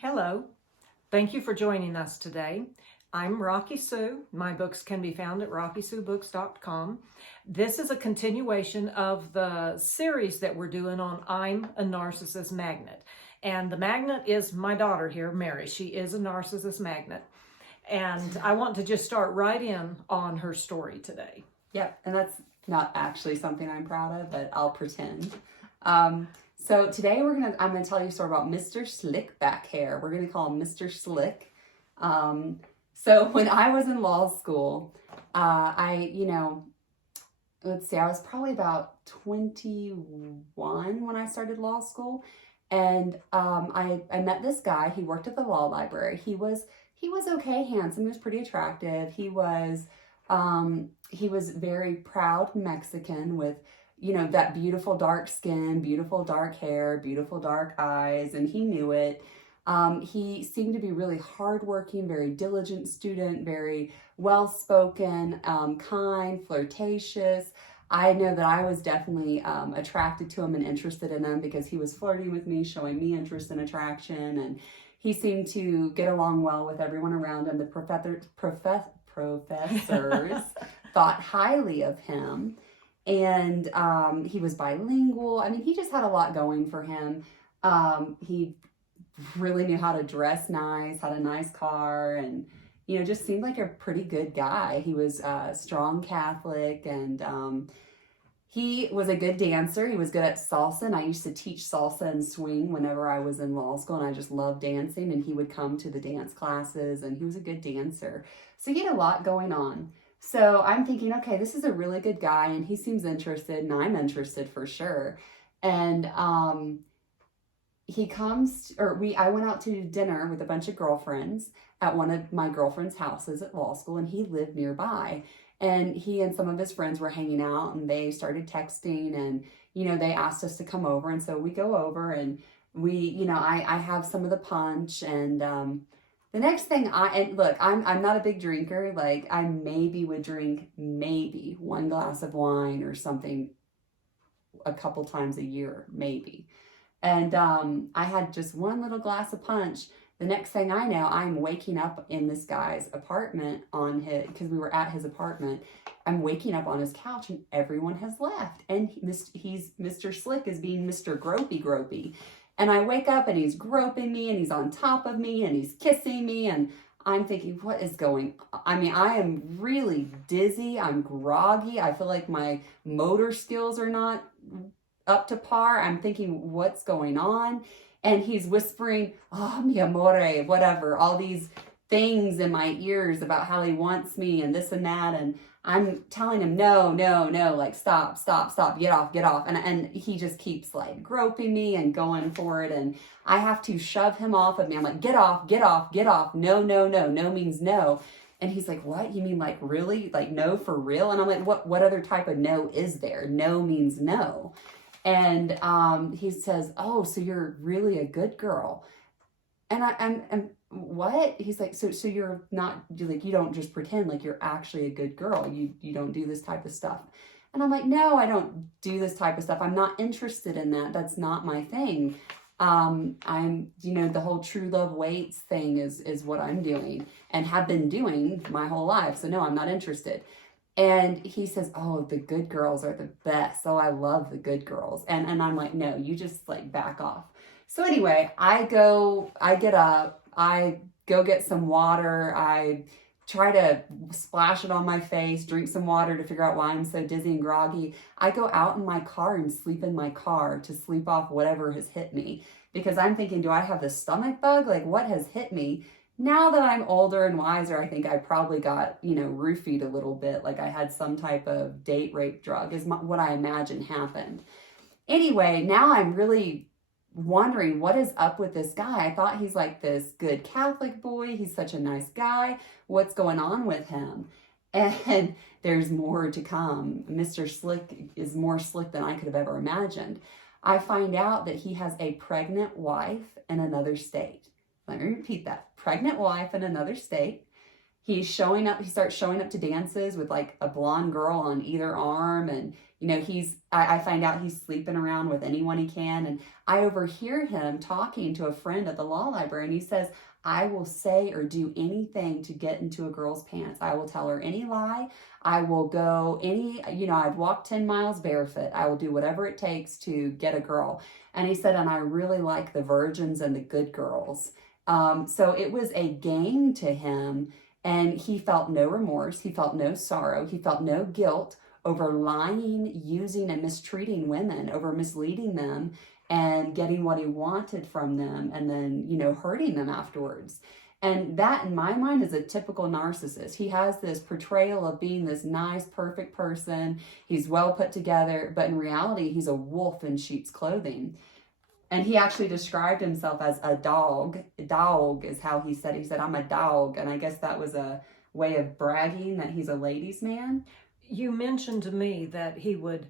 Hello. Thank you for joining us today. I'm Rockie Sue. My books can be found at rockysuebooks.com. This is a continuation of the series that we're doing on I'm a Narcissist Magnet. And the magnet is my daughter here, Mary. She is a narcissist magnet. And I want to just start right in on her story today. Yep, and that's not actually something I'm proud of, but I'll pretend. So today I'm gonna tell you a story about Mr. Slick back hair. We're gonna call him Mr. Slick. So when I was in law school, I was probably about 21 when I started law school, and I met this guy. He worked at the law library. He was okay, handsome. He was pretty attractive. He was very proud Mexican with, that beautiful dark skin, beautiful dark hair, beautiful dark eyes, and he knew it. He seemed to be really hardworking, very diligent student, very well-spoken, kind, flirtatious. I know that I was definitely attracted to him and interested in him because he was flirting with me, showing me interest and attraction, and he seemed to get along well with everyone around him. The professors thought highly of him. And he was bilingual. I mean, he just had a lot going for him. He really knew how to dress nice, had a nice car, and, just seemed like a pretty good guy. He was a strong Catholic, and he was a good dancer. He was good at salsa, and I used to teach salsa and swing whenever I was in law school, and I just loved dancing, and he would come to the dance classes, and he was a good dancer. So he had a lot going on. So I'm thinking, okay, this is a really good guy, and he seems interested, and I'm interested for sure. And he comes, I went out to dinner with a bunch of girlfriends at one of my girlfriend's houses at law school, and he lived nearby. And he and some of his friends were hanging out, and they started texting, and, they asked us to come over. And so we go over, and I have some of the punch, and the next thing I'm not a big drinker. Like, I maybe would drink one glass of wine or something a couple times a year, maybe. And I had just one little glass of punch. The next thing I know, I'm waking up in this guy's apartment because we were at his apartment. I'm waking up on his couch and everyone has left. And he's Mr. Slick is being Mr. Gropey. And I wake up and he's groping me and he's on top of me and he's kissing me. And I'm thinking, what is going on? I mean, I am really dizzy. I'm groggy. I feel like my motor skills are not up to par. I'm thinking, what's going on? And he's whispering, oh, mi amore, whatever, all these things in my ears about how he wants me and this and that. And I'm telling him, no, like, stop, get off. And he just keeps like groping me and going for it. And I have to shove him off of me. I'm like, get off. No means no. And he's like, what? You mean like really? Like no for real? And I'm like, what other type of no is there? No means no. And he says, oh, so you're really a good girl. And I'm what? He's like, so you're not, you don't just pretend, like you're actually a good girl. You don't do this type of stuff. And I'm like, no, I don't do this type of stuff. I'm not interested in that. That's not my thing. I'm, the whole true love waits thing is what I'm doing and have been doing my whole life. So no, I'm not interested. And he says, oh, the good girls are the best. Oh, I love the good girls. And I'm like, no, you just like back off. So anyway, I get up, I go get some water. I try to splash it on my face, drink some water to figure out why I'm so dizzy and groggy. I go out in my car and sleep in my car to sleep off whatever has hit me. Because I'm thinking, do I have the stomach bug? Like, what has hit me? Now that I'm older and wiser, I think I probably got, roofied a little bit. Like I had some type of date rape drug is what I imagine happened. Anyway, now I'm really wondering what is up with this guy. I thought he's like this good Catholic boy. He's such a nice guy. What's going on with him? And there's more to come. Mr. Slick is more slick than I could have ever imagined. I find out that he has a pregnant wife in another state. Let me repeat that. Pregnant wife in another state. He's showing up, he starts showing up to dances with like a blonde girl on either arm. And, I find out he's sleeping around with anyone he can. And I overhear him talking to a friend at the law library, and he says, I will say or do anything to get into a girl's pants. I will tell her any lie. I will go I'd walk 10 miles barefoot. I will do whatever it takes to get a girl. And he said, and I really like the virgins and the good girls. So it was a game to him, and he felt no remorse. He felt no sorrow. He felt no guilt over lying, using, and mistreating women, over misleading them and getting what he wanted from them, and then, hurting them afterwards. And that, in my mind, is a typical narcissist. He has this portrayal of being this nice, perfect person. He's well put together, but in reality, he's a wolf in sheep's clothing. And he actually described himself as a dog. Dog is how he said. He said, I'm a dog. And I guess that was a way of bragging that he's a ladies' man. You mentioned to me that he would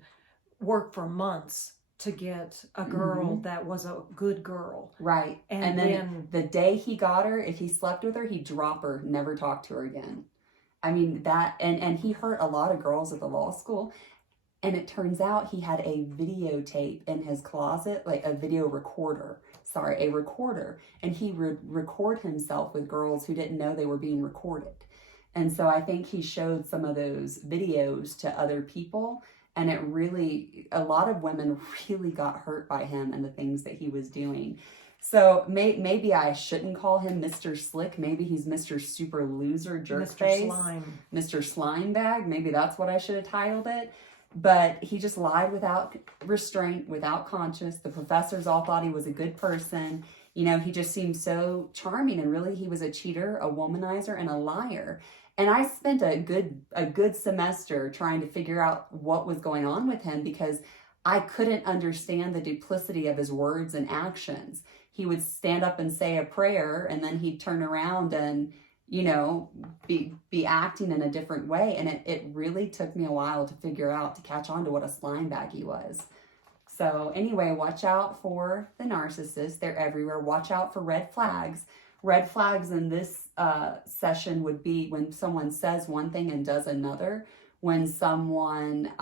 work for months to get a girl that was a good girl. Right. And then the day he got her, if he slept with her, he'd drop her, never talk to her again. I mean, that, and he hurt a lot of girls at the law school. And it turns out he had a videotape in his closet, like a video recorder. A recorder. And he would record himself with girls who didn't know they were being recorded. And so I think he showed some of those videos to other people. And a lot of women really got hurt by him and the things that he was doing. So maybe I shouldn't call him Mr. Slick. Maybe he's Mr. Super Loser Jerkface. Mr. Slime. Mr. Slime Bag. Maybe that's what I should have titled it. But he just lied without restraint, without conscience. The professors all thought he was a good person. He just seemed so charming, and really he was a cheater, a womanizer, and a liar. And I spent a good semester trying to figure out what was going on with him, because I couldn't understand the duplicity of his words and actions. He would stand up and say a prayer, and then he'd turn around and, be acting in a different way. And it really took me a while to catch on to what a slime bag he was. So anyway, watch out for the narcissist. They're everywhere. Watch out for red flags. Red flags in this session would be when someone says one thing and does another. When someone,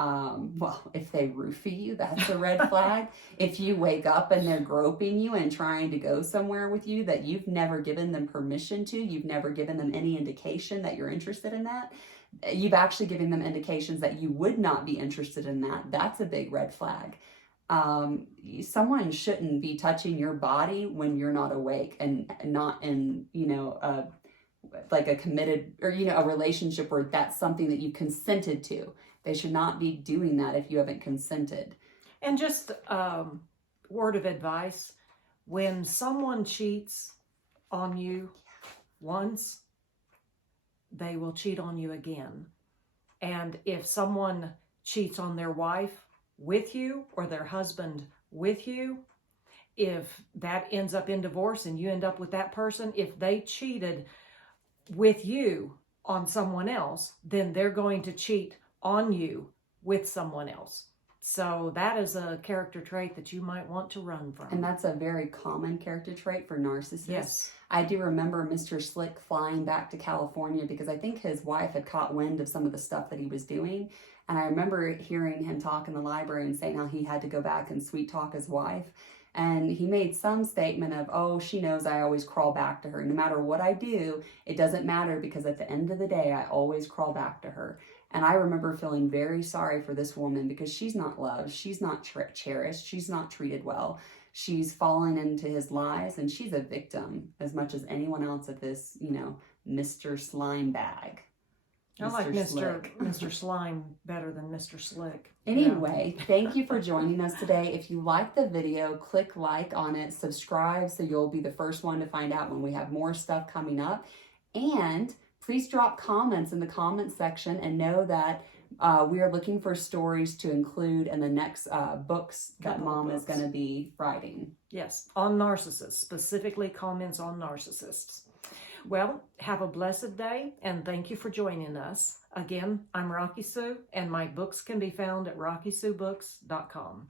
if they roofie you, that's a red flag. If you wake up and they're groping you and trying to go somewhere with you that you've never given them permission to, you've never given them any indication that you're interested in that, you've actually given them indications that you would not be interested in that, that's a big red flag. Someone shouldn't be touching your body when you're not awake and not in, like a committed or, a relationship where that's something that you consented to. They should not be doing that if you haven't consented. And just word of advice, when someone cheats on you once, they will cheat on you again. And if someone cheats on their wife with you or their husband with you, if that ends up in divorce and you end up with that person, if they cheated with you on someone else, then they're going to cheat on you with someone else. So that is a character trait that you might want to run from. And that's a very common character trait for narcissists. Yes. I do remember Mr. Slick flying back to California because I think his wife had caught wind of some of the stuff that he was doing. And I remember hearing him talk in the library and saying how he had to go back and sweet talk his wife. And he made some statement of, oh, she knows I always crawl back to her. No matter what I do, it doesn't matter because at the end of the day, I always crawl back to her. And I remember feeling very sorry for this woman because she's not loved. She's not cherished. She's not treated well. She's fallen into his lies, and she's a victim as much as anyone else of this, Mr. Slime Bag. I like Mr. Slime better than Mr. Slick. Anyway, Thank you for joining us today. If you like the video, click like on it, subscribe so you'll be the first one to find out when we have more stuff coming up. And please drop comments in the comment section and know that we are looking for stories to include in the next books that Mom is going to be writing. Yes, on narcissists, specifically comments on narcissists. Well, have a blessed day, and thank you for joining us. Again, I'm Rockie Sue, and my books can be found at rockiesubooks.com.